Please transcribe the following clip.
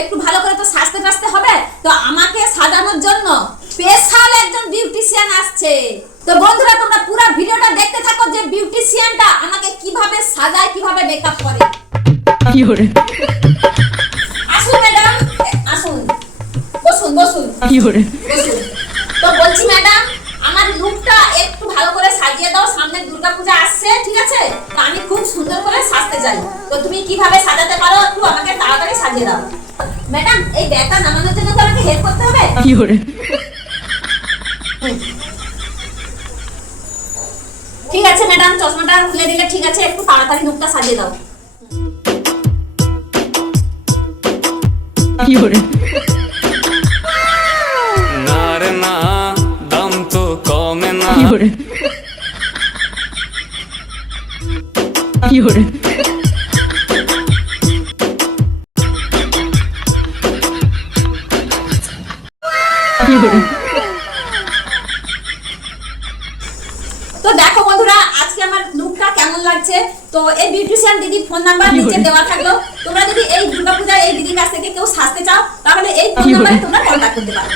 একটু ভালো করে তো সাজতে টাজতে হবে। তো আমাকে সাজানোর জন্য স্পেশাল একজন বিউটিশিয়ান আসছে। তো বন্ধুরা তোমরা পুরো ভিডিওটা দেখতে থাকো যে বিউটিশিয়ানটা আমাকে কিভাবে সাজায়, কিভাবে মেকআপ করে। কি হরে আসুন ম্যাডাম, আসুন, বসুন বসুন কি হরে বসুন। তো বলছি ম্যাডাম, আমার লুকটা একটু ভালো করে সাজিয়ে দাও, সামনে দুর্গাপূজা আসছে, ঠিক আছে? তো আমি খুব সুন্দর করে সাজতে চাই। তো তুমি কিভাবে সাজাতে পারো একটু আমাকে তাড়াতাড়ি সাজিয়ে দাও। ম্যাডাম এই ব্যাগটা নামানোর জন্য তো আমাকে হেল্প করতে হবে। কি হরে ঠিক আছে ম্যাডাম, চশমাটা খুলে দিলে ঠিক আছে, একটু তাড়াতাড়ি লুকটা সাজিয়ে দাও। কি হরে না রে না, দাম তো কমে না। কি হরে কি হরে কি হরে তো দেখো বন্ধুরা, আজকে আমার লুকটা কেমন লাগছে। তো এই বিউটিশিয়ান দিদি ফোন নাম্বার কি নিচে বলে? দেওয়া থাকলো। তোমরা যদি এই দুর্গাপূজায় এই দিদির কাছ থেকে কেউ সাজতে চাও তাহলে এই ফোন কি বলে? নাম্বারে তোমরা কন্টাক্ট করতে পারো।